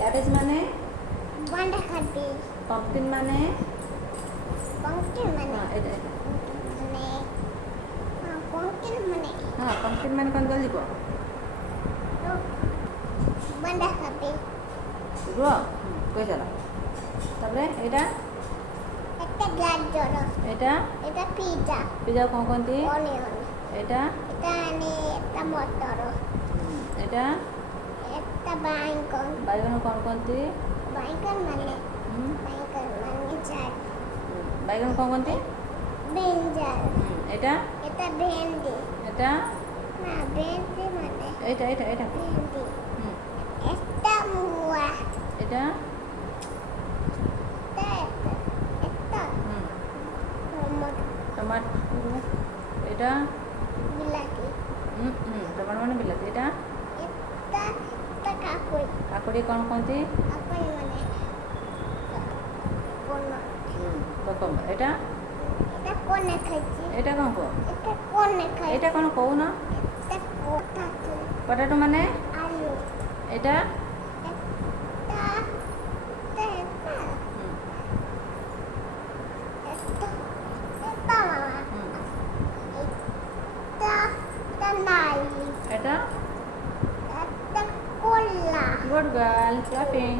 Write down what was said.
Cabbage মানে বাঁধাকপি। Pumpkin মানে পাম্পকিন মানে এটা মানে পাম্পকিন মানে পাম্পকিন মানে কোন জল দিব বাঁধাকপি। দিব কই চালা তারপরে এটা একটা গাজর। এটা এটা পিজা। পিজা কোন কোনটি অনিয়ন। এটা এটা একটা মটর। এটা একটা বাইগন। বাইগন কোন কোনটি বাইগন মানে চাট। বাইগন কোন কোনটি ব্রিঞ্জাল। এটা এটা ভেন্ডি। এটা না ভেন্ডি মানে এটা এটা এটা ভেন্ডি। একটা মুয়া। এটা একটা টমাটো এটা বিলাতি। টমাটো মানে বিলাতি এটা একটা একটা কাকুড়ি। কাকুড়ি কোন কোনটি কাকুড়ি মানে কোন কোকম্বার এটা এটা কোনে খাইছি। এটা কোন কো এটা কোনে খাই। এটা কোন কও না এটা পটাটো। পটাটো মানে আলু। এটা এটা এটা এটা এটা এটা মামা। এটা এটা নাই। এটা এটা কলা। Good girl clapping